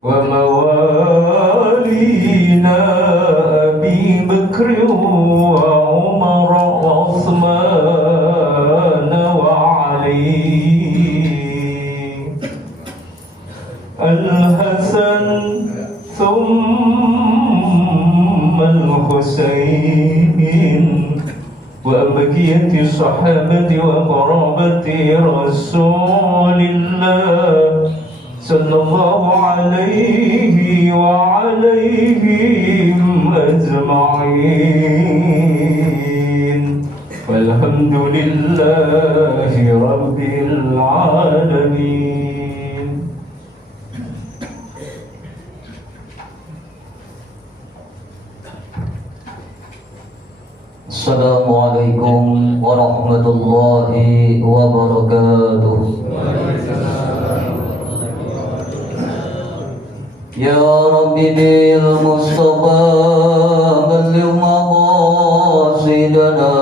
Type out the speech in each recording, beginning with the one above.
وموالينا أبي بكر وعمر وعثمان وعلي الحسن ثم الحسين وبقية الصحابة وقرابة رسول الله صلى الله عليه وعليهم أجمعين والحمد لله رب العالمين. Assalamualaikum warahmatullahi wabarakatuh. Ya Rabbi bil Mustafa balligh maqasidana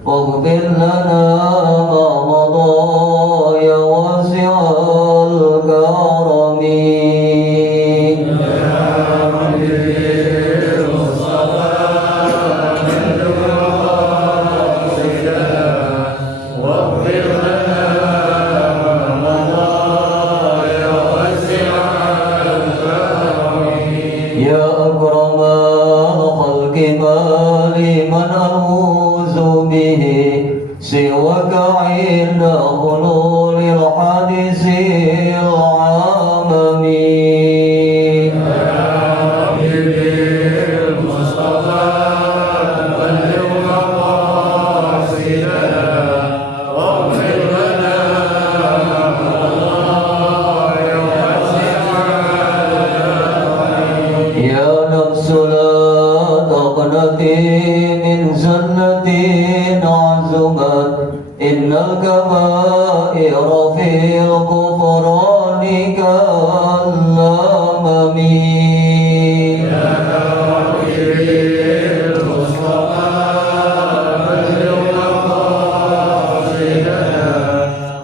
waghfir lana ma madha ya wasi'al karami. سواك عند حلول الحادث العممي. المصطفى بلغ مقاصدنا واغفر لنا يا نفس لا تقنطي من زلة عزمت إن الكبائر في الغفران كالأمم. يا حبيبي المصطفى بلغ مقاصدنا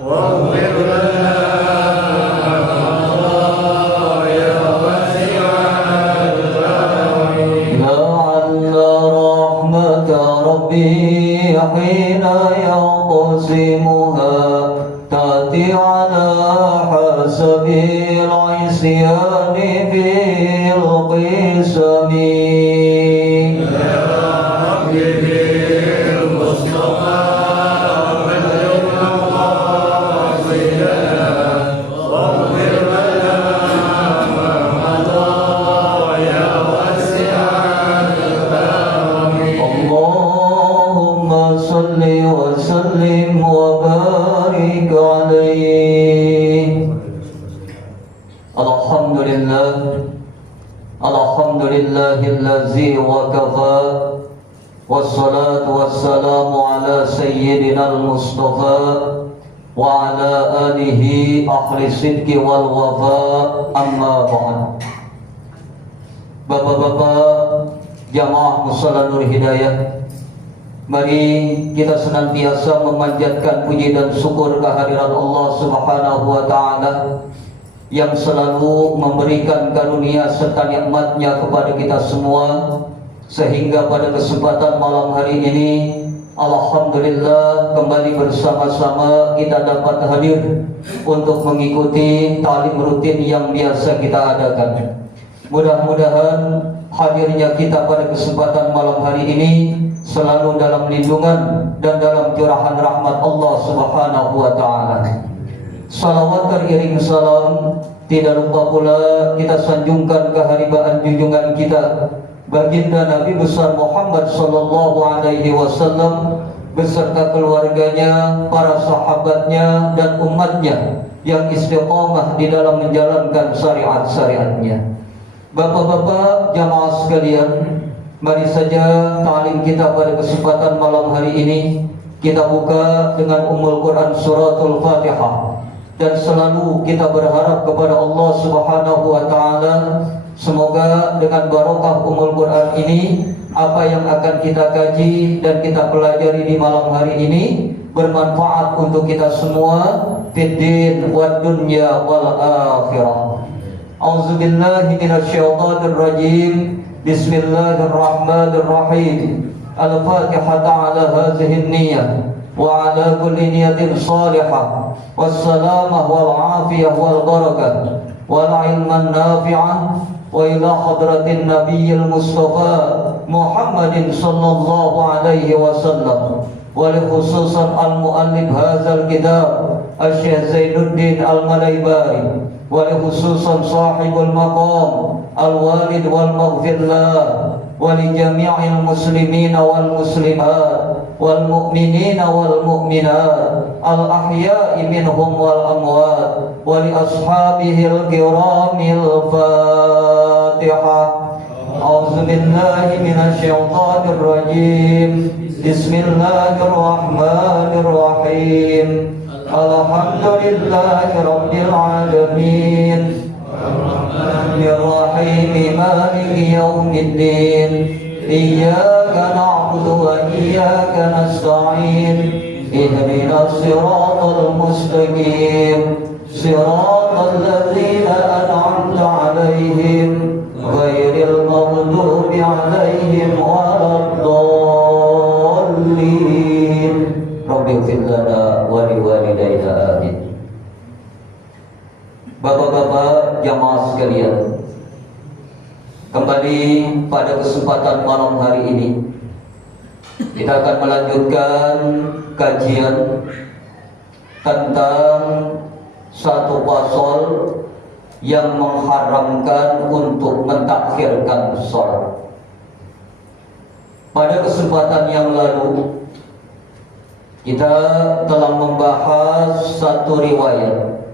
واغفر لنا يا واسع الكرم. لعل رحمة ربي حين يقسمها تأتي على حسب العصيان في القسم. يا حبيبي المصطفى بلغ مقاصدنا واغفر لنا ما مضى يا واسع الكرم. اللهم صل وسلم وبارك عليه. Alhamdulillah, alhamdulillahillazi wakafa, wassalatu wassalamu ala sayyidina al-mustafa wa ala alihi ahli sidqi wal wafa, amma ba'd. Bapak-bapak jamaah musalla Nur Hidayah, mari kita senantiasa memanjatkan puji dan syukur kehadirat Allah Subhanahu wa ta'ala yang selalu memberikan karunia serta nikmatnya kepada kita semua, sehingga pada kesempatan malam hari ini alhamdulillah kembali bersama-sama kita dapat hadir untuk mengikuti talim rutin yang biasa kita adakan. Mudah-mudahan hadirnya kita pada kesempatan malam hari ini selalu dalam lindungan dan dalam curahan rahmat Allah Subhanahu wa ta'ala. Salawat teriring salam tidak lupa pula kita sanjungkan keharibaan junjungan kita baginda Nabi besar Muhammad sallallahu alaihi wasallam beserta keluarganya, para sahabatnya dan umatnya yang istiqamah di dalam menjalankan syariat-syariatnya. Bapak-bapak jamaah sekalian, mari saja ta'lim kita pada kesempatan malam hari ini kita buka dengan Ummul Quran suratul Fatihah, dan selalu kita berharap kepada Allah Subhanahu wa ta'ala semoga dengan barokah Ummul Quran ini apa yang akan kita kaji dan kita pelajari di malam hari ini bermanfaat untuk kita semua fid din wad dunya wal akhirah. A'udzu billahi minasyaitonir rajim. Bismillahirrahmanirrahim. Al-Fatihah ala hadhihi niyyah wa ala kulli niyatin salihah. Wassalamah wal afiyah wal barakah wal ilman nafi'ah wa ila hadratin nabiyil mustafa Muhammadin sallallahu alaihi wasallam. Khususan al-muallif hadzal kitab Asy-Syaikh Zainuddin Al-Malaibari, khususan sahibul maqam al-walid wal maghfirlah wa li jami'il muslimin wal muslimat wal mu'minin wal mu'minat al-ahya'i minhum wal amwat wa li ashabihil kiramil Fatihah. A'udzu billahi minasyaitonir rajim. Bismillahirrahmanirrahim. Alhamdulillahi rabbil alamin. Ar-Rahim maliki yaumiddin. Iyyaka na'budu wa iyyaka nasta'in. Ihdinas siratal mustaqim. Siratal ladzina an'amta 'alaihim ghairil maghdubi 'alaihim waladdallin. Rabbighfir lana wa liwalidayna amin. Bapak-bapak jamaah sekalian, kembali pada kesempatan malam hari ini kita akan melanjutkan kajian tentang satu pasal yang mengharamkan untuk mentakhirkan sholat. Pada kesempatan yang lalu kita telah membahas satu riwayat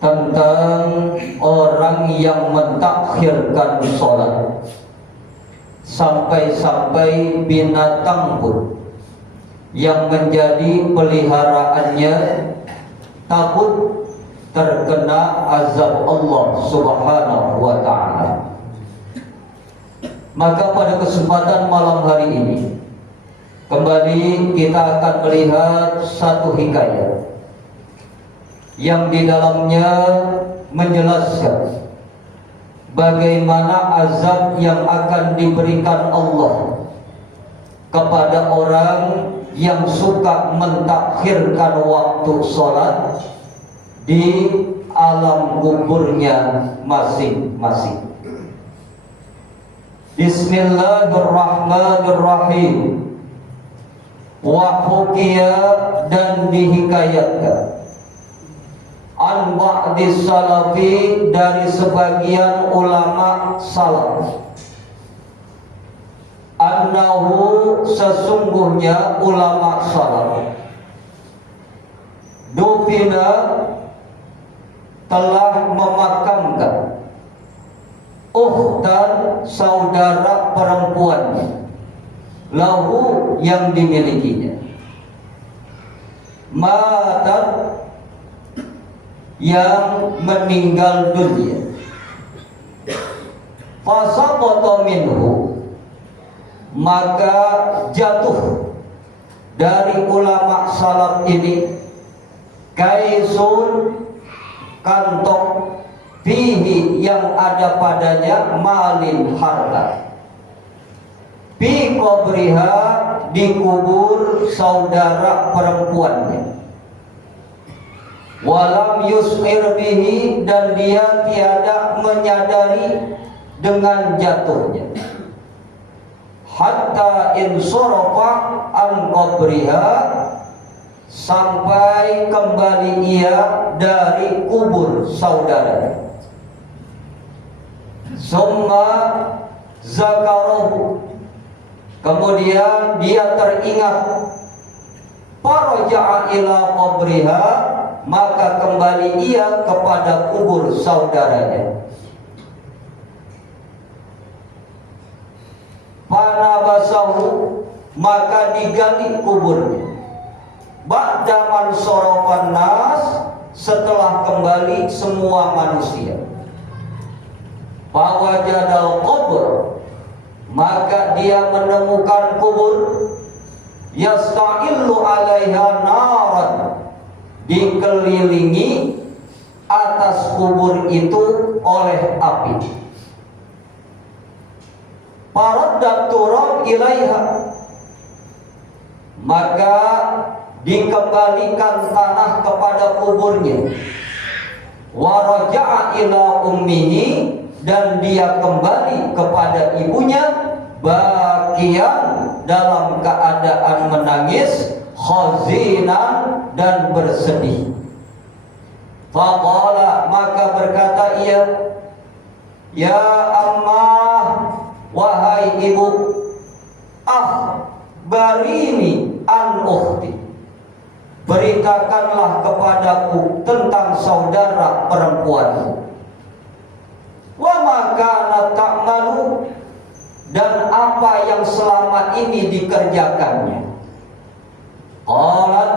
tentang orang yang mentakhirkan sholat sampai-sampai binatang pun yang menjadi peliharaannya takut terkena azab Allah Subhanahu wa ta'ala. Maka pada kesempatan malam hari ini kembali kita akan melihat satu hikayat yang di dalamnya menjelaskan bagaimana azab yang akan diberikan Allah kepada orang yang suka mentakhirkan waktu sholat di alam kuburnya masing-masing. Bismillahirrahmanirrahim. Wa hukiya, dan dihikayatkan an ba'di salafi, dari sebagian ulama salaf, annahu, sesungguhnya ulama salaf, dufina, telah memakamkan ukhtan, saudara perempuannya, lahu, yang dimilikinya, matat, yang meninggal dunia, fasaqata minhu, maka jatuh dari ulama salaf ini kaisun, kantong, fihi, yang ada padanya, malin, harta, fi qabriha, dikubur saudara perempuannya, walam yus'ir bihi, dan dia tiada menyadari dengan jatuhnya, hatta insorofa an qabriha, sampai kembali ia dari kubur saudaranya. Summa zakarohu, kemudian dia teringat, faraja'a ila qabriha, maka kembali ia kepada kubur saudaranya. Fanabasahu, maka digali kuburnya. Ba'daman sorofan nas, setelah kembali semua manusia. Fawajadal kubur, maka dia menemukan kubur, yasta'illu alaiha naran, dikelilingi atas kubur itu oleh api. Faraddat turab ilaiha, maka dikembalikan tanah kepada kuburnya. Wa raja'a ila ummihi, dan dia kembali kepada ibunya bakian, dalam keadaan menangis, khazinan, dan bersedih. Faqala, maka berkata ia, ya ammah, wahai ibu, barini an ukhti, beritakanlah kepadaku tentang saudara perempuanmu. Wa ma kana ta'malu, dan apa yang selama ini dikerjakannya. Qalat,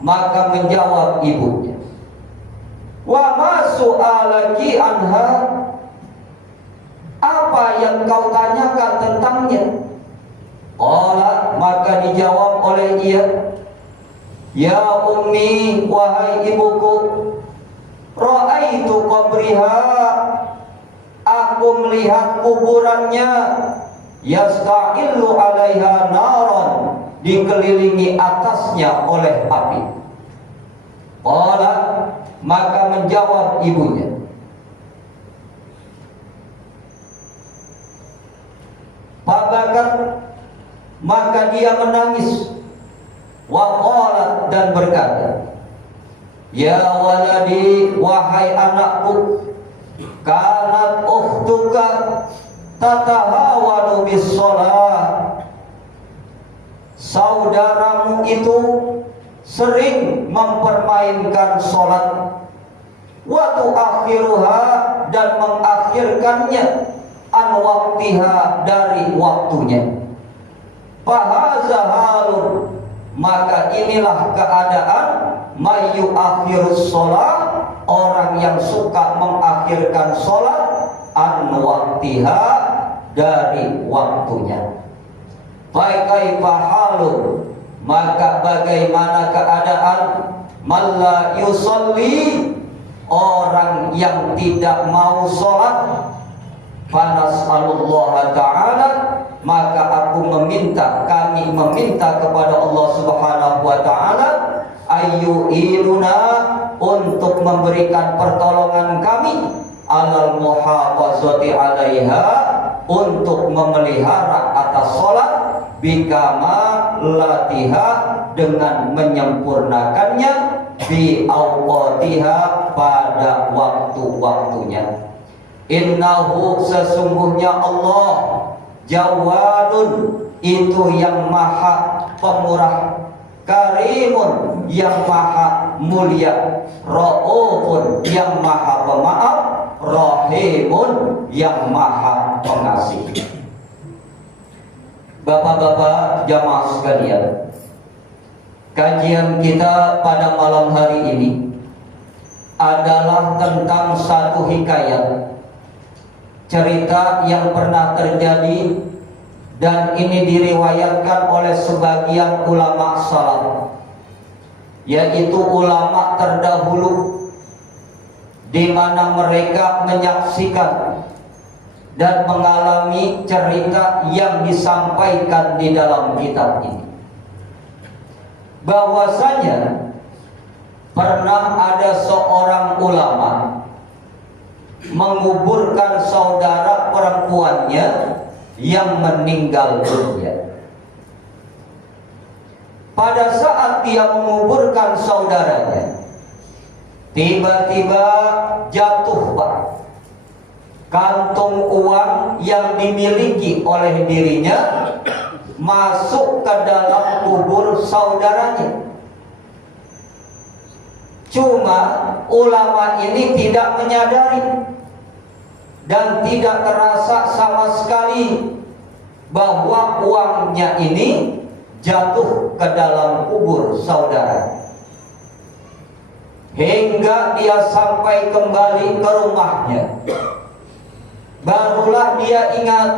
maka menjawab ibunya, wa ma su'alaki anha, apa yang kau tanyakan tentangnya. Qalat, maka dijawab oleh dia, ya ummi, wahai ibuku, ra'aitu qabriha, aku melihat kuburannya, yasta'illu 'alaiha naron, dikelilingi atasnya oleh api. Qala, maka menjawab ibunya, fabakat, maka dia menangis. Wa qalat, dan berkata, ya waladi, wahai anakku, kanat ukhtuka tatahawanu bis shalah, saudaramu itu sering mempermainkan sholat, wa tuakhiruha, dan mengakhirkannya, an waktiha, dari waktunya. Fahaza halun, maka inilah keadaan mayu akhirus sholat, orang yang suka mengakhirkan sholat, an waktiha, dari waktunya. Kaifa halun, maka bagaimana keadaan man la yusolli, orang yang tidak mau sholat. Fanas'alullah ta'ala, maka kami meminta kepada Allah Subhanahu wa ta'ala, ayyu'inuna, untuk memberikan pertolongan kami, alal muhafazati 'alaiha, untuk memelihara atas sholat, bikama latiha, dengan menyempurnakannya, bi awqatiha, pada waktu-waktunya. Innahu, sesungguhnya Allah, Jawadun, itu yang maha pemurah, Karimun, yang maha mulia, Ra'ufun, yang maha pemaaf, Rahimun, yang maha pengasih. Bapak-bapak jamaah sekalian, kajian kita pada malam hari ini adalah tentang satu hikayat, cerita yang pernah terjadi, dan ini diriwayatkan oleh sebagian ulama salaf, yaitu ulama terdahulu, di mana mereka menyaksikan dan mengalami cerita yang disampaikan di dalam kitab ini, bahwasanya pernah ada seorang ulama menguburkan saudara perempuannya yang meninggal dunia. Pada saat dia menguburkan saudaranya, tiba-tiba jatuh, Pak, kantung uang yang dimiliki oleh dirinya masuk ke dalam kubur saudaranya. Cuma ulama ini tidak menyadari dan tidak terasa sama sekali bahwa uangnya ini jatuh ke dalam kubur saudara. Hingga dia sampai kembali ke rumahnya, barulah dia ingat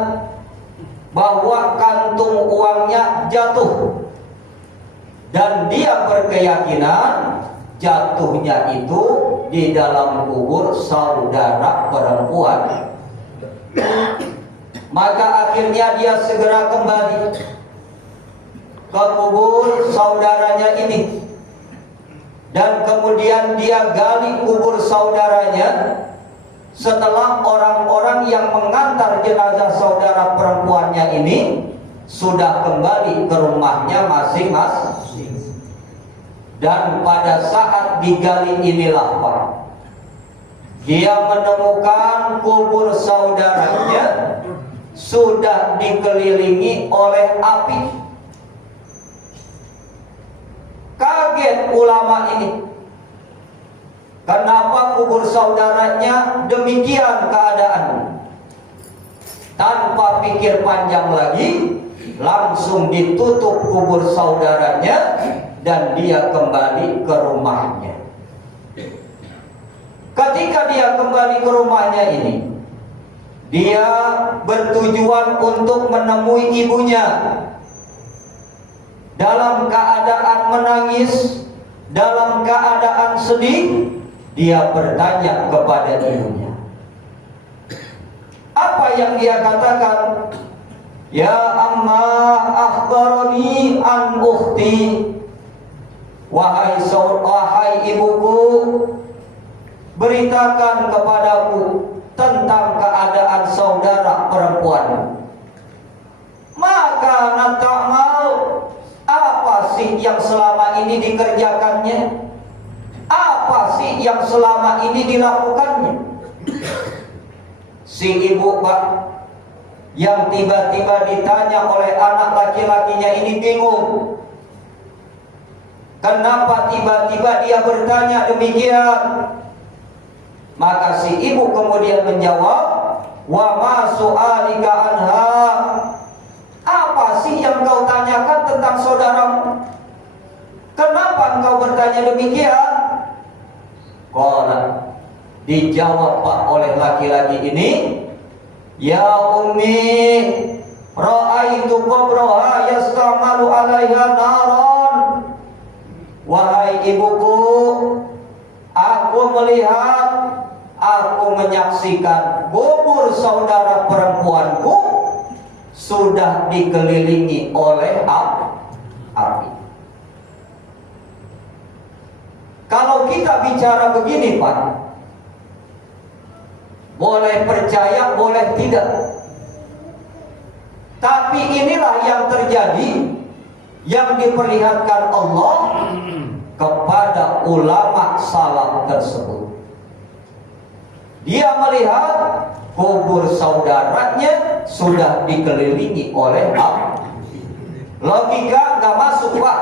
bahwa kantung uangnya jatuh, dan dia berkeyakinan jatuhnya itu di dalam kubur saudara perempuan. Maka akhirnya dia segera kembali ke kubur saudaranya ini, dan kemudian dia gali kubur saudaranya. Setelah orang-orang yang mengantar jenazah saudara perempuannya ini sudah kembali ke rumahnya masing-masing. Dan pada saat digali inilah Pak, dia menemukan kubur saudaranya sudah dikelilingi oleh api. Kaget ulama ini. Kenapa kubur saudaranya demikian keadaan? Tanpa pikir panjang lagi, langsung ditutup kubur saudaranya dan dia kembali ke rumahnya. Ketika dia kembali ke rumahnya ini, dia bertujuan untuk menemui ibunya. Dalam keadaan menangis, dalam keadaan sedih, dia bertanya kepada ibunya. Apa yang dia katakan? Ya amma akhbarani an ukhti. Wahai ibuku, beritakan kepadaku tentang keadaan saudara perempuan. Maka nata'mal, apa sih yang selama ini dikerjakannya? Apa sih yang selama ini dilakukannya? Si ibu Pak, yang tiba-tiba ditanya oleh anak laki-lakinya ini bingung. Kenapa tiba-tiba dia bertanya demikian? Maka si ibu kemudian menjawab, wa ma su'alika anha. Apa sih yang kau tanyakan tentang saudaramu? Kenapa engkau bertanya demikian? Qala, dijawab Pak oleh laki-laki ini, ya ummi, ra'aitu qabraha yastamalu 'alaiha naron. Wahai ibuku, aku melihat, aku menyaksikan kubur saudara perempuanku sudah dikelilingi oleh api. Kalau kita bicara begini Pak, boleh percaya, boleh tidak. Tapi inilah yang terjadi, yang diperlihatkan Allah kepada ulama salaf tersebut. Dia melihat kubur saudaranya sudah dikelilingi oleh api. Logika gak masuk Pak.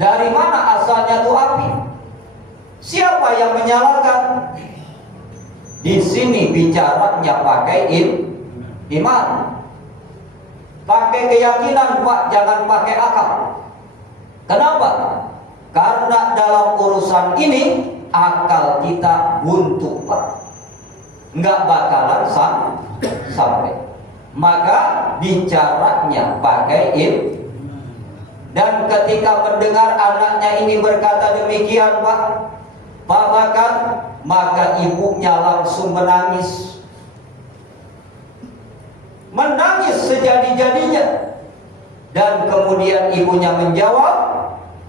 Dari mana asalnya itu api? Siapa yang menyalakan? Di sini bicaranya pakai iman, pakai keyakinan Pak, jangan pakai akal. Kenapa? Karena dalam urusan ini akal kita buntu Pak, nggak bakalan sampai. Maka bicaranya pakai iman. Dan ketika mendengar anaknya ini berkata demikian Pak Bakan, maka ibunya langsung menangis. Menangis sejadi-jadinya. Dan kemudian ibunya menjawab,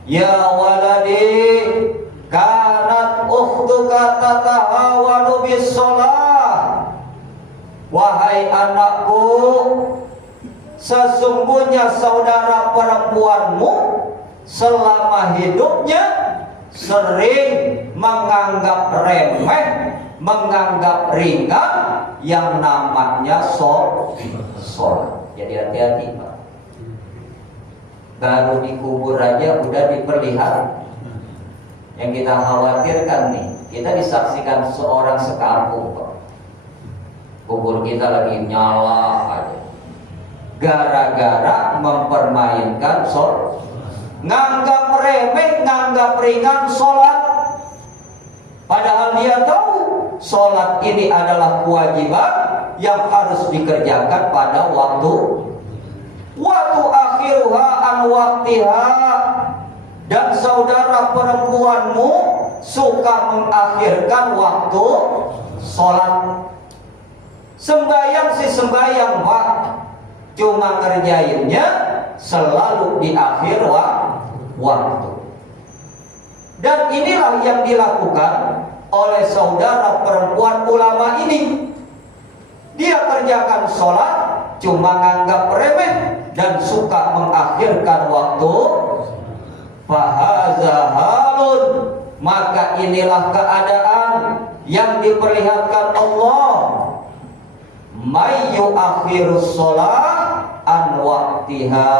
ya waladi, kanat ukhtuka tatahawanu bis shalah. Wahai anakku, sesungguhnya saudara perempuanmu selama hidupnya sering menganggap remeh, menganggap ringan yang namanya sholat. Jadi hati-hati Pak. Baru dikubur aja udah diperlihat. Yang kita khawatirkan nih, kita disaksikan seorang sekampung Pak. Kubur kita lagi nyala aja, gara-gara mempermainkan sholat, nganggap remeh, nganggap ringan sholat. Padahal dia tahu sholat ini adalah kewajiban yang harus dikerjakan pada waktu akhiruha an waktiha. dan saudara perempuanmu suka mengakhirkan waktu sholat. Sembayang si sembayang Pak, cuma ngerjainnya selalu di akhir waktu. Dan inilah yang dilakukan oleh saudara perempuan ulama ini. Dia kerjakan sholat cuma nganggap remeh dan suka mengakhirkan waktu. Fahaza halun, maka inilah keadaan yang diperlihatkan Allah. May yu'akhirus sholat an waqtiha,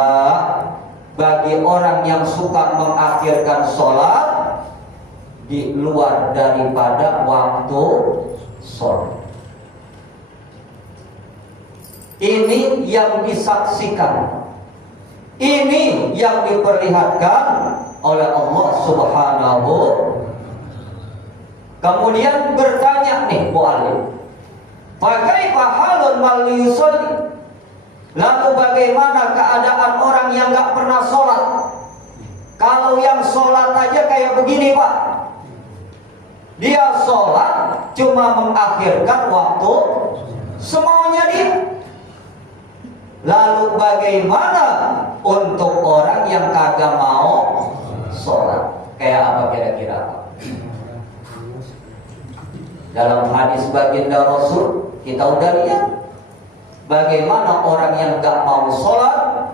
bagi orang yang suka mengakhirkan sholat di luar daripada waktu sholat. Ini yang disaksikan, ini yang diperlihatkan oleh Allah Subhanahu. Kemudian bertanya nih Bu Alim, bagaimana halun mal yusolli? Lalu bagaimana keadaan orang yang gak pernah sholat? Kalau yang sholat aja kayak begini Pak, dia sholat cuma mengakhirkan waktu semaunya dia. Lalu bagaimana untuk orang yang kagak mau sholat? Kayak apa kira-kira? Dalam hadis baginda Rasul kita udah lihat bagaimana orang yang gak mau sholat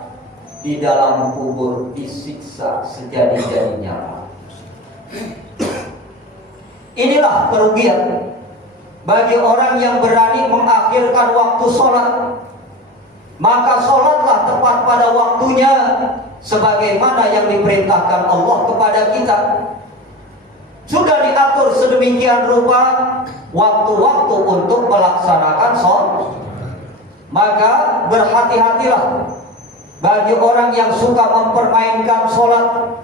di dalam kubur disiksa sejadi-jadinya. Inilah kerugian bagi orang yang berani mengakhirkan waktu sholat. Maka sholatlah tepat pada waktunya, sebagaimana yang diperintahkan Allah kepada kita. Sudah diatur sedemikian rupa waktu-waktu untuk melaksanakan sholat. Maka berhati-hatilah bagi orang yang suka mempermainkan sholat,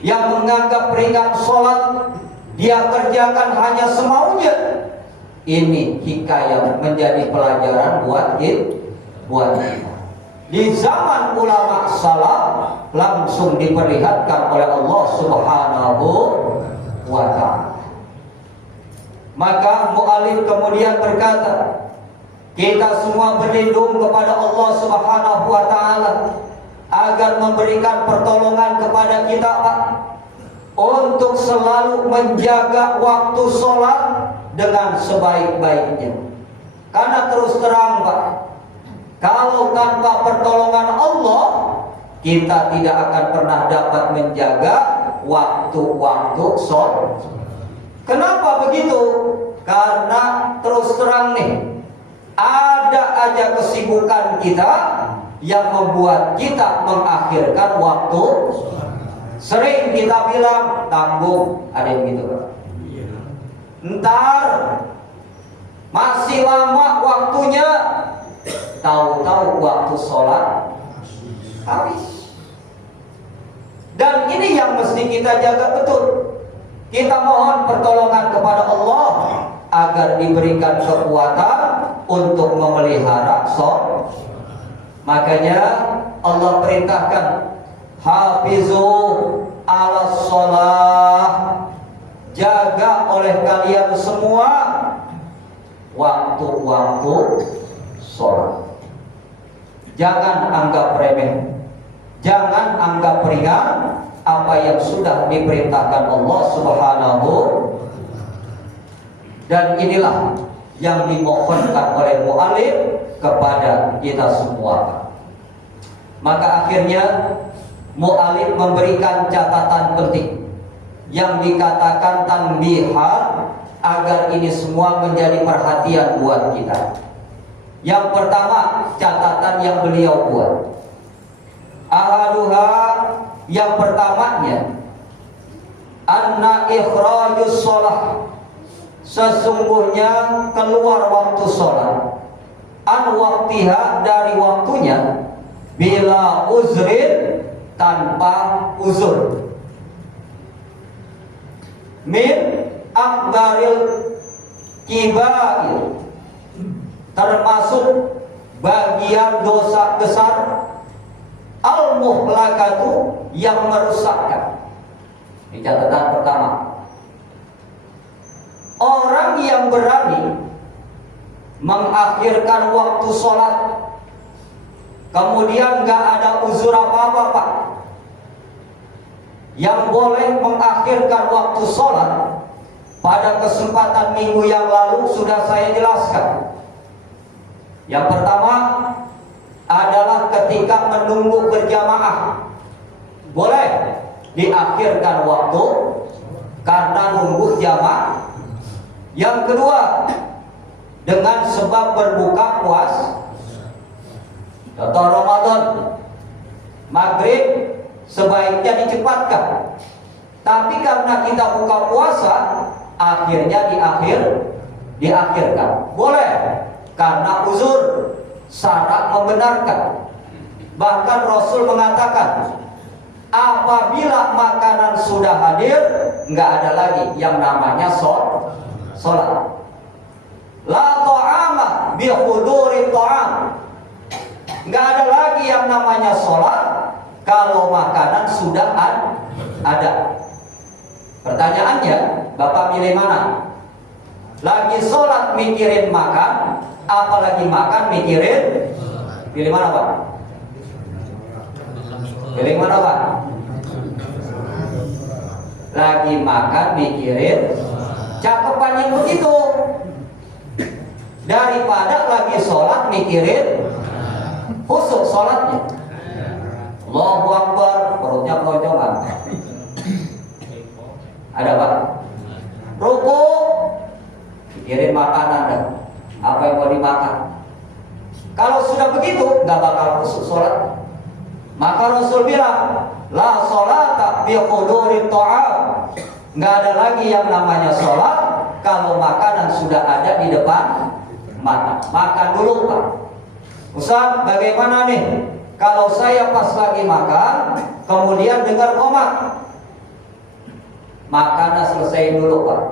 yang menganggap ringan sholat, dia kerjakan hanya semaunya. Ini hikayat menjadi pelajaran buat kita. Di zaman ulama salaf langsung diperlihatkan oleh Allah Subhanahu wa ta'ala. Maka mu'alif kemudian berkata, kita semua berlindung kepada Allah Subhanahu wa ta'ala agar memberikan pertolongan kepada kita Pak, untuk selalu menjaga waktu sholat dengan sebaik-baiknya. Karena terus terang Pak, kalau tanpa pertolongan Allah, kita tidak akan pernah dapat menjaga waktu-waktu sholat. Kenapa begitu? Karena terus terang nih, ada aja kesibukan kita yang membuat kita mengakhirkan waktu. Sering kita bilang tanggung, ada yang gitu Pak. Ntar masih lama waktunya, tahu-tahu waktu sholat habis. Dan ini yang mesti kita jaga betul. Kita mohon pertolongan kepada Allah agar diberikan kekuatan untuk memelihara sholat. Makanya Allah perintahkan, hafizu ala sholat, jaga oleh kalian semua waktu-waktu sholat. Jangan anggap remeh, jangan anggap ringan apa yang sudah diperintahkan Allah Subhanahu. Dan inilah yang dimohonkan oleh mu'alif kepada kita semua. Maka akhirnya mu'alif memberikan catatan penting yang dikatakan tanbihat, agar ini semua menjadi perhatian buat kita. Yang pertama, catatan yang beliau buat, ahaduha, yang pertamanya, anna ikhrajus sholat, sesungguhnya keluar waktu sholat, an waktiha, dari waktunya, bila uzrin, tanpa uzur, min akbaril kibair, termasuk bagian dosa besar, al-muhlakatu, yang merusakkan. Ini catatan pertama. Orang yang berani mengakhirkan waktu sholat, kemudian gak ada uzur apa-apa Pak, yang boleh mengakhirkan waktu sholat, pada kesempatan minggu yang lalu sudah saya jelaskan. Yang pertama adalah ketika menunggu berjamaah, boleh diakhirkan waktu karena nunggu jamaah. Yang kedua, dengan sebab berbuka puasa. Contoh Ramadan, maghrib sebaiknya dicepatkan, tapi karena kita buka puasa, akhirnya diakhirkan. Boleh, karena uzur, syarat membenarkan. Bahkan Rasul mengatakan, apabila makanan sudah hadir, nggak ada lagi yang namanya sholat. La ta'ama bi huduri ta'am. Nggak ada lagi yang namanya sholat kalau makanan sudah ada. Pertanyaannya, Bapak milih mana? Lagi sholat mikirin makan, apalagi makan mikirin? Pilih mana Pak? Pilih mana Pak? Lagi makan mikirin, cakepannya begitu. Daripada lagi sholat mikirin khusyuk sholatnya. Allahu Akbar, perutnya keloncongan. Ada Pak? Ruku, mikirin makanan dah. Apa yang mau dimakan? Kalau sudah begitu, nggak bakal khusyuk sholat. Maka Rasul bilang, la sholata bi huduri ta'am. Nggak ada lagi yang namanya sholat kalau makanan sudah ada di depan mata. Makan dulu Pak. Ustaz, bagaimana nih kalau saya pas lagi makan kemudian dengar qomat? Makanan selesai dulu Pak.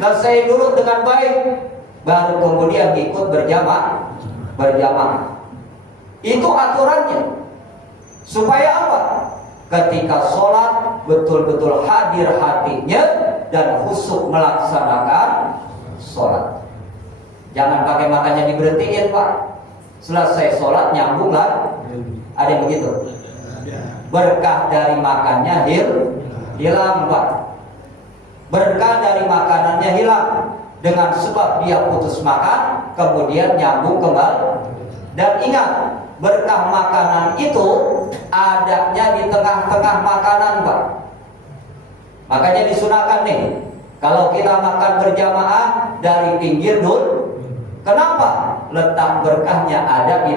Selesai dulu dengan baik, baru kemudian ikut berjamaah. Itu aturannya. Supaya apa? Ketika sholat betul-betul hadir hatinya dan khusyuk melaksanakan sholat. Jangan pakai makannya diberhentiin Pak. Selesai sholat nyambung lah. Ada yang begitu? Berkah dari makannya hilang Pak. Berkah dari makanannya hilang. Dengan sebab dia putus makan, kemudian nyambung kembali. Dan ingat, berkah makanan itu adanya di tengah-tengah makanan Pak. Makanya disunahkan nih, kalau kita makan berjamaah dari pinggir dulu. Kenapa? Letak berkahnya ada di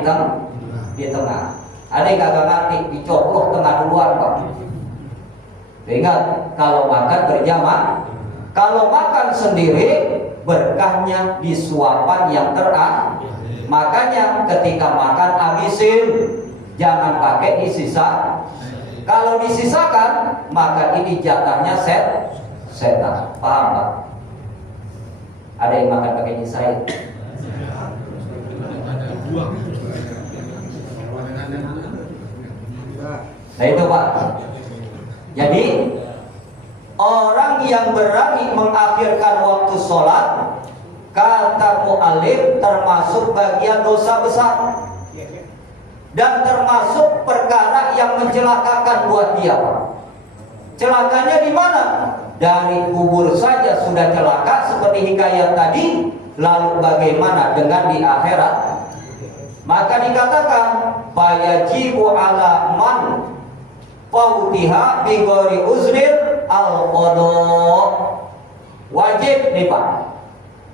tengah. Ada yang kagak ngerti, dicoploh tengah duluan Pak. Ingat, kalau makan berjamaah, kalau makan sendiri, berkahnya di suapan yang terakhir. Makanya ketika makan habisin, jangan pakai disisa. Kalau disisakan, maka ini jatahnya setan. Paham Pak? Ada yang makan pakai nyisain. Nah itu Pak. Jadi orang yang berani mengakhirkan waktu sholat, kata mu'alif, termasuk bagian dosa besar dan termasuk perkara yang mencelakakan buat dia. Celakanya di mana? Dari kubur saja sudah celaka seperti hikayat tadi, lalu bagaimana dengan di akhirat? Maka dikatakan fayajibu ala man fautiha bi ghairi uzrin al-qada. Wajib nih Pak,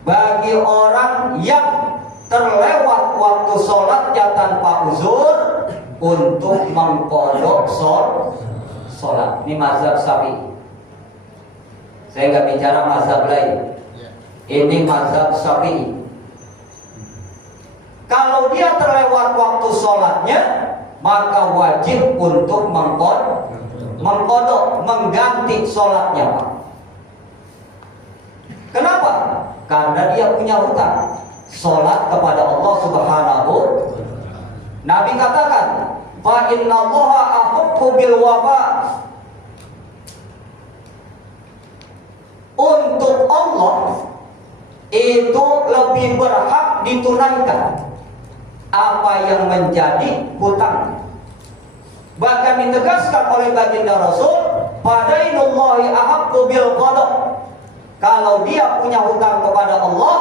bagi orang yang terlewat waktu sholatnya tanpa uzur untuk mengkodok sholat. Ini mazhab Syafi'i. Saya nggak bicara mazhab lain. Ini mazhab Syafi'i. Kalau dia terlewat waktu sholatnya, maka wajib untuk mengkodok, mengganti sholatnya Pak. Kenapa? Karena dia punya hutang sholat kepada Allah Subhanahu. Nabi katakan, fa innallaha ahaqqu bil wafa. itu lebih berhak ditunaikan apa yang menjadi hutang. Bahkan ditegaskan oleh baginda Rasul, fadainullahi ahaqqu bil qada. Kalau dia punya hutang kepada Allah,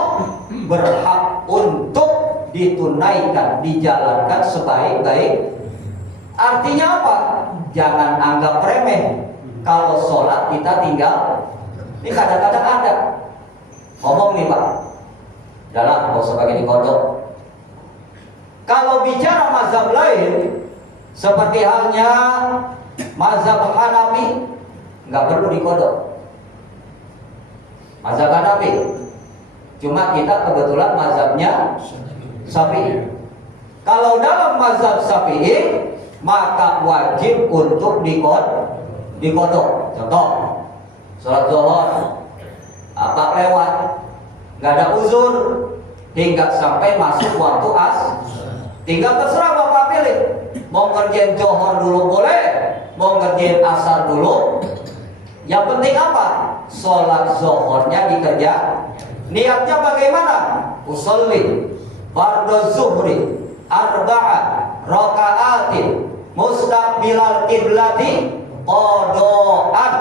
berhak untuk ditunaikan, dijalankan sebaik-baik. Artinya apa? Jangan anggap remeh kalau sholat kita tinggal. Ini kadang-kadang ada ngomong nih Pak, dalam nggak usah pakai dikodok. Kalau bicara mazhab lain, seperti halnya mazhab Hanafi, nggak perlu dikodok. Mazhab Hanafi, cuma kita kebetulan mazhabnya Syafi'i. Kalau dalam mazhab Syafi'i, maka wajib untuk dikodok. Contoh, sholat zuhur apa lewat, nggak ada uzur hingga sampai masuk waktu tinggal terserah Bapak pilih, mau ngerjain zuhur dulu boleh, mau ngerjain asar dulu. Yang penting apa? Sholat zuhurnya dikerja. Niatnya bagaimana? Usolli fardhu zuhri arba'a raka'atin mustaqbilal qiblati qada'an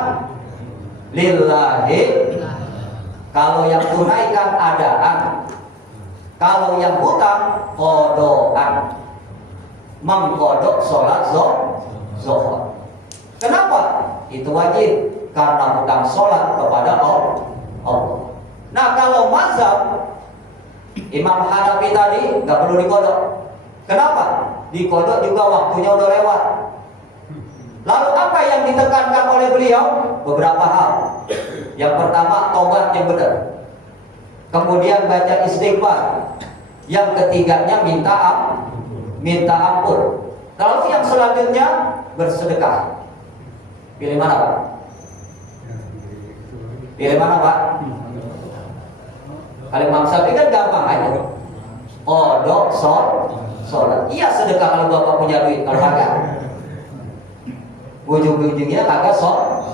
lillahi. Kalau yang tunaikan adaan, kalau yang hutang qada'an, mengkodok sholat zuhur. Kenapa? Itu wajib karena hutang sholat kepada Allah. Nah, kalau mazhab Imam Hanafi tadi nggak perlu dikodok. Kenapa? Dikodok juga waktunya udah lewat. Lalu apa yang ditekankan oleh beliau? Beberapa hal. Yang pertama, tobat yang benar. Kemudian baca istighfar. Yang ketiganya minta ampun. Lalu yang selanjutnya bersedekah. Pilih mana Pak? Pilih mana Pak? Kalau Imam Syafi'i kan gampang aja. Kodok sholat. Iya sedekah kalau Bapak punya duit. Kalau kagak, ujung-ujungnya kagak sholat.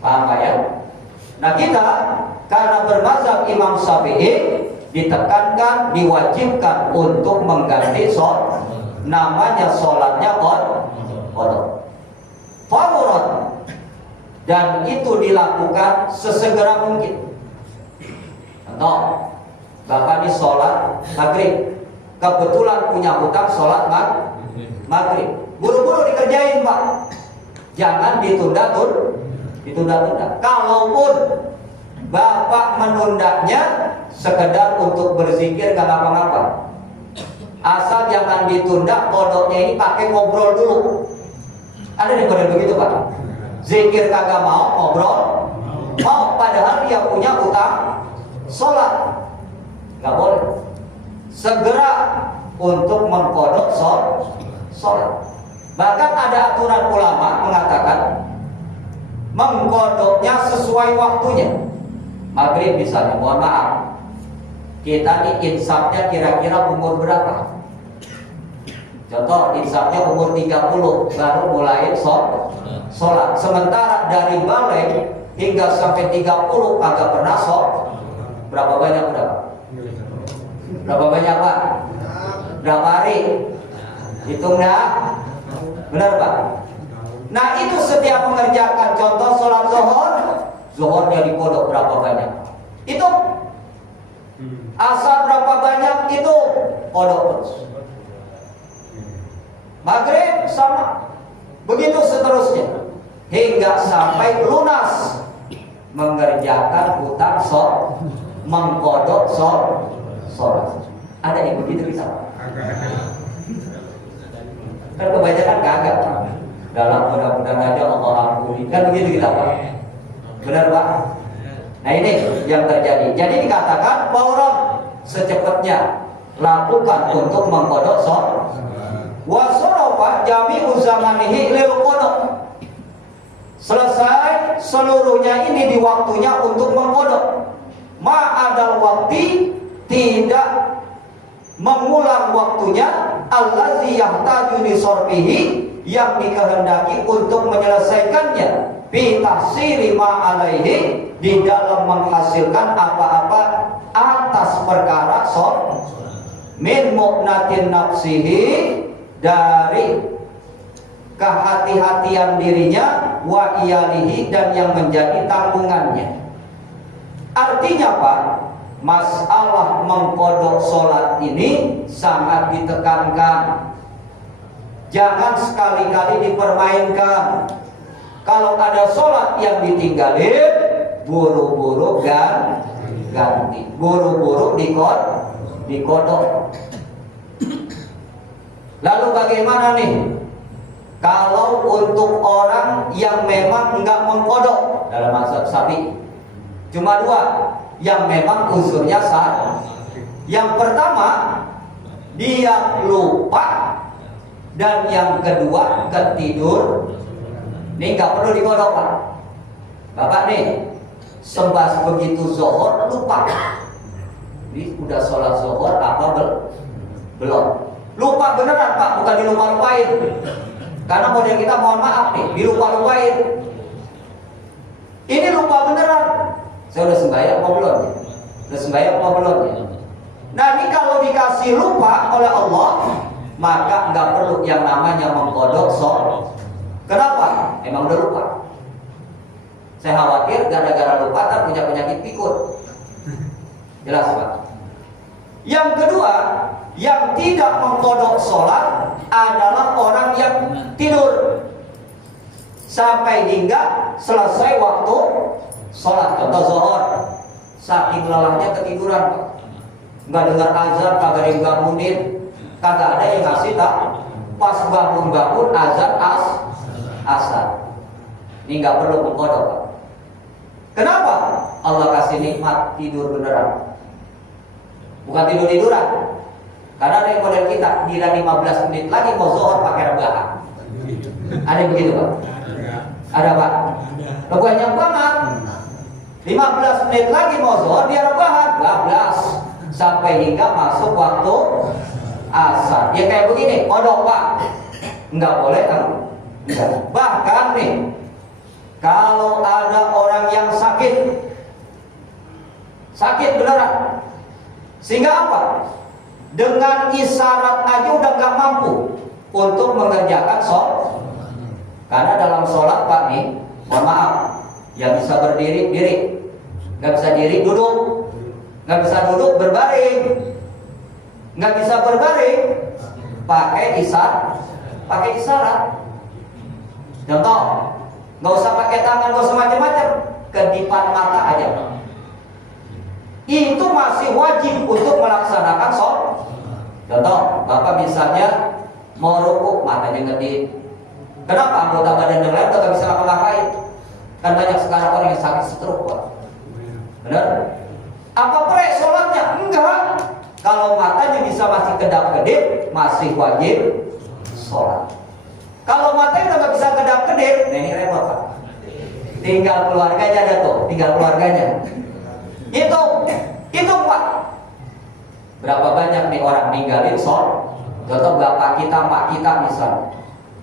Paham Pak ya? Nah kita karena bermazhab Imam Syafi'i, ditekankan, diwajibkan untuk mengganti sholat. Namanya sholatnya kodok. Fawran. Dan itu dilakukan sesegera mungkin. Contoh, Bapak ini sholat maghrib, kebetulan punya hutang sholat maghrib, buru-buru dikerjain Pak. Jangan ditunda-tunda. Kalaupun Bapak menundanya sekedar untuk berzikir gak ngapa-ngapa, asal jangan ditunda kodoknya ini pakai ngobrol dulu. Ada yang model begitu Pak, zikir kagak mau, ngobrol mau, padahal dia punya hutang sholat. Nggak boleh. Segera untuk mengkodok sholat. Bahkan ada aturan ulama mengatakan mengkodoknya sesuai waktunya. Maghrib misalnya, mohon maaf, kita nih insafnya kira-kira umur berapa? Contoh, insafnya umur 30 baru mulai sholat. Sementara dari balik hingga sampai 30 agak pernah sholat. Berapa banyak udah Pak? Berapa banyak Pak? Berapa hari? Hitung dah. Benar Pak? Nah itu setiap mengerjakan, contoh sholat zuhurnya dikodok berapa banyak? Itu asar berapa banyak? Itu kodok terus. Maghrib sama. Begitu seterusnya hingga sampai lunas mengerjakan hutang mengkodok sholat. Ada yang begitu bisa? Kan kebanyakan kagak. Dalam mudah-mudahan aja Allah ampuni. Kan begitu kita Pak. Benar Pak? Nah ini yang terjadi. Jadi dikatakan bahwa secepatnya lakukan untuk mengkodok sholat. Wasorofa jami'u zamanihi lil qodok. Selesai seluruhnya ini di waktunya untuk mengkodok. Ma'adal waktu, tidak mengulang waktunya, allazi yahtaju li sorfihi, yang dikehendaki untuk menyelesaikannya, bi tahsili ma alaihi, di dalam menghasilkan apa-apa atas perkara min mu'natin nafsihi, dari kehati-hatian dirinya, wa iyalihi, dan yang menjadi tanggungannya. Artinya apa? Masalah mengkodok sholat ini sangat ditekankan. Jangan sekali-kali dipermainkan. Kalau ada sholat yang ditinggalin, buru-buru ganti, buru-buru dikodok. Lalu bagaimana nih kalau untuk orang yang memang enggak mengkodok dalam mazhab Syafi'i? Cuma dua yang memang unsurnya sah. Yang pertama, dia lupa, dan yang kedua ketidur. Ini nggak perlu dikodok, Pak. Bapak nih sembah begitu zuhur lupa. Ini udah sholat zuhur apa belum? Lupa beneran, Pak, bukan dilupa-lupain. Karena model kita, mohon maaf nih, dilupa-lupain. Ini lupa beneran. Saya udah sembahyang apa belum? Udah sembahyang apa belum? Nah, ini kalau dikasih lupa oleh Allah, maka nggak perlu yang namanya mengkodok sholat. Kenapa? Emang udah lupa. Saya khawatir gara-gara lupa kan punya penyakit pikun. Jelas, Pak? Yang kedua, yang tidak mengkodok sholat adalah orang yang tidur sampai hingga selesai waktu sholat. Contoh zuhur, saking lelahnya ketiduran, Pak. Nggak dengar azan, kagak ada yang bangunin, kagak ada yang ngasih tak. Pas bangun-bangun azan asar. Ini nggak perlu mengkodok, Pak. Kenapa? Allah kasih nikmat tidur beneran, bukan tidur-tiduran. Karena ada yang model kita, kira 15 menit lagi mau zuhur pakai rebahan. Ada yang begitu, Pak? Ada, Pak? Banyak banget. 15 menit lagi mau zuhur dia rebahan, bablas sampai hingga masuk waktu asar. Ya kayak begini, kodok, Pak. Nggak boleh kan? Enggak. Bahkan nih, kalau ada orang yang sakit beneran, sehingga apa? Dengan isyarat aja udah nggak mampu untuk mengerjakan sholat. Karena dalam sholat, Pak, nih, mohon maaf, yang bisa berdiri diri, nggak bisa diri duduk, nggak bisa duduk berbaring, nggak bisa berbaring pakai isyarat. Contoh, nggak usah pakai tangan, nggak usah macam-macam, kedipan mata aja. Itu masih wajib untuk melaksanakan sholat. Contoh, Bapak misalnya mau rukuk, matanya ngedip. Kenapa? Anggota badan yang lain nggak bisa ngapa-ngapain. Kan banyak sekarang orang yang sakit stroke, Pak. Benar? Apa perek sholatnya? Enggak. Kalau matanya bisa masih kedap-kedip, masih wajib sholat. Kalau matanya udah nggak bisa kedap-kedip, nah ini repot, Pak. Tinggal keluarganya ada tuh, tinggal keluarganya. Itu, Pak. Berapa banyak nih orang ninggalin sholat? Contoh bapak kita, mak kita misalnya,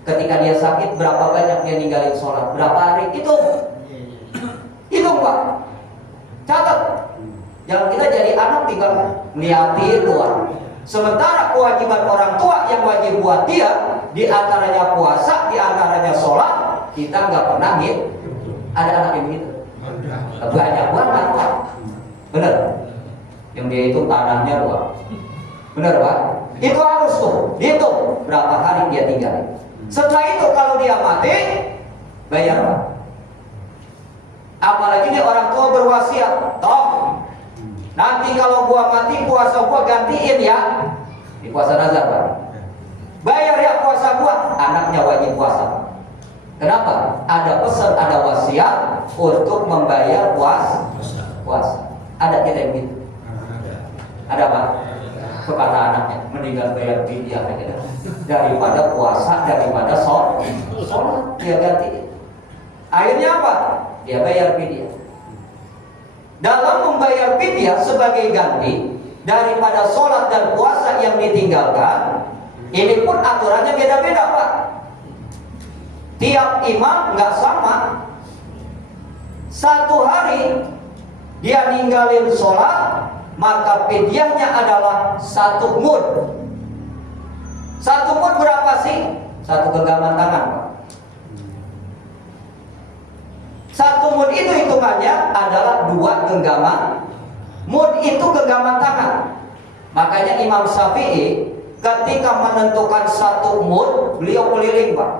ketika dia sakit berapa banyak dia ninggalin sholat? Berapa hari? Itu, Pak. Catat. Jangan kita jadi anak tinggal ngeliatin doang. Sementara kewajiban orang tua yang wajib buat dia, di antaranya puasa, di antaranya sholat, kita nggak pernah gitu. Ada anak yang begitu? Banyak banget, Pak. Bener? Yang dia itu tanahnya doang. Bener, Pak? Itu harus tuh dihitung berapa hari dia tinggal. Setelah itu kalau dia mati, bayar, Pak. Apalagi dia orang tua berwasiat, toh nanti kalau gua mati puasa gua gantiin ya. Di puasa nazar, Pak. Bayar ya puasa gua, anaknya wajib puasa. Kenapa? Ada pesan, ada wasiat untuk membayar puasa. Ada kita yang gitu? Ada, Pak? Kata anaknya, mendingan bayar fidyah aja daripada puasa, daripada sholat dia ganti. Akhirnya apa? Dia bayar fidyah. Dalam membayar fidyah sebagai ganti daripada sholat dan puasa yang ditinggalkan, ini pun aturannya beda-beda, Pak. Tiap imam nggak sama. satu hari dia ninggalin sholat, maka fidyahnya adalah 1 mud. 1 mud berapa sih? 1 genggaman tangan, Pak. 1 mud itu hitungannya adalah 2 genggaman. Mud itu genggaman tangan. Makanya Imam Syafi'i ketika menentukan 1 mud, beliau keliling, Pak.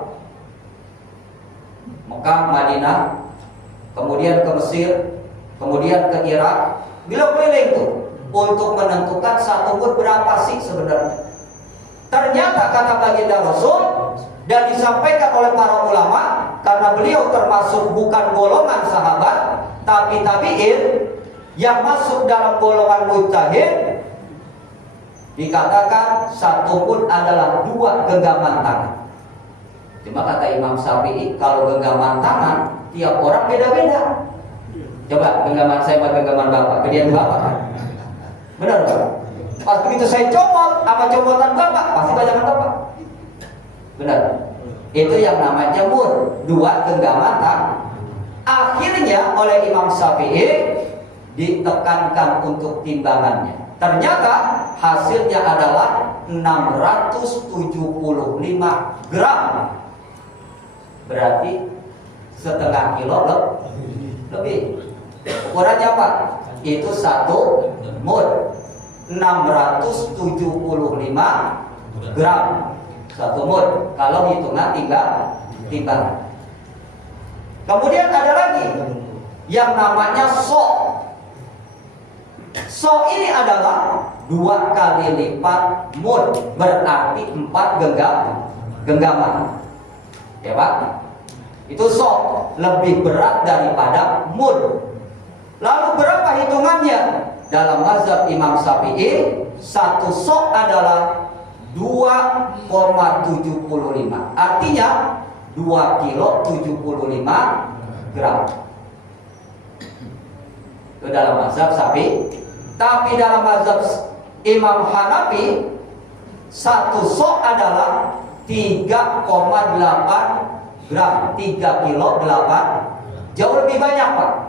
Mekah, Madinah, kemudian ke Mesir, kemudian ke Irak. Beliau keliling tuh untuk menentukan 1 mud berapa sih sebenarnya. Ternyata kata baginda Rasul dan disampaikan oleh para ulama, karena beliau termasuk bukan golongan sahabat tapi tabi'in yang masuk dalam golongan mujtahid, dikatakan 1 mud adalah 2 genggaman tangan. Cuma kata Imam Syafi'i, kalau genggaman tangan tiap orang beda-beda. Coba genggaman saya sama genggaman Bapak, gedean Bapak kan? Benar Bapak? Pas begitu saya comot sama comotan Bapak, pasti banyakan Bapak. Benar. Itu yang namanya mud, 2 genggaman tangan. Akhirnya oleh Imam Syafi'i ditekankan untuk timbangannya. Ternyata hasilnya adalah 675 gram. Berarti setengah kilo lebih. Ukurannya apa? Itu 1 mud, 675 gram. 1 mud kalau hitungan timbangan. Kemudian ada lagi yang namanya sok. Sok ini adalah 2 kali lipat mud, berarti 4 genggaman. Ya Pak? Itu sok, lebih berat daripada mud. Lalu berapa hitungannya? Dalam mazhab Imam Syafi'i, 1 sok adalah 2,75. Artinya 2 kilo 75 gram. Itu dalam mazhab Syafi'i. Tapi dalam mazhab Imam Hanafi, 1 sok adalah 3,8 gram. 3 kilo 8, jauh lebih banyak Pak.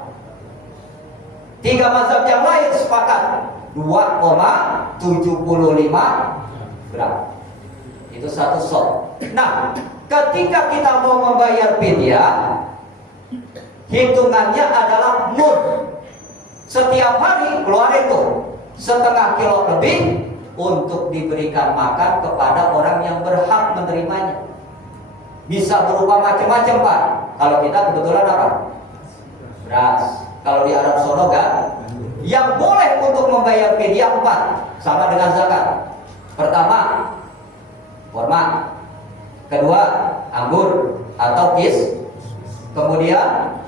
3 mazhab yang lain sepakat 2,75 gram. Itu 1 sok. Nah, ketika kita mau membayar fidyah, hitungannya adalah mud. Setiap hari keluar itu setengah kilo lebih untuk diberikan makan kepada orang yang berhak menerimanya. Bisa berupa macam-macam Pak. Kalau kita kebetulan apa? Beras. Kalau di Arab Sono kan, yang boleh untuk membayar fidyah 4, sama dengan zakat. Pertama, kurma. Kedua, anggur atau kis. Kemudian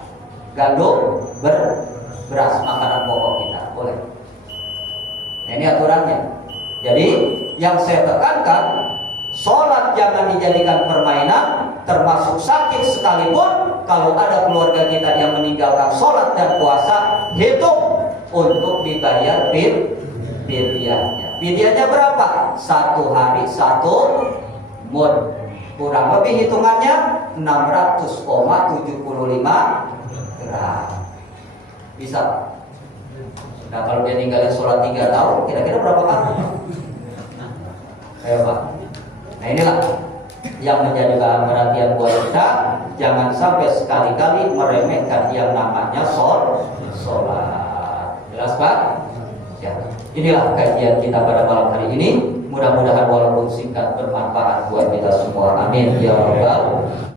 gandum, beras, makanan pokok kita boleh. Nah, ini aturannya. Jadi yang saya tekankan, sholat jangan dijadikan permainan. Termasuk sakit sekalipun, kalau ada keluarga kita yang meninggalkan sholat dan puasa, hitung untuk dibayar fidyahnya. Fidyahnya berapa? 1 hari 1 mud. Kurang lebih hitungannya 600,75 gram. Bisa Pak? Nah kalau dia ninggalin sholat 3 tahun, kira-kira berapa kali? Ayo Pak. Nah inilah yang menjadi bahan perhatian buat kita. Jangan sampai sekali-kali meremehkan yang namanya sholat. Jelas Pak? Ya. Inilah kajian kita pada malam hari ini. Mudah-mudahan walaupun singkat bermanfaat buat kita semua. Amin ya rabbal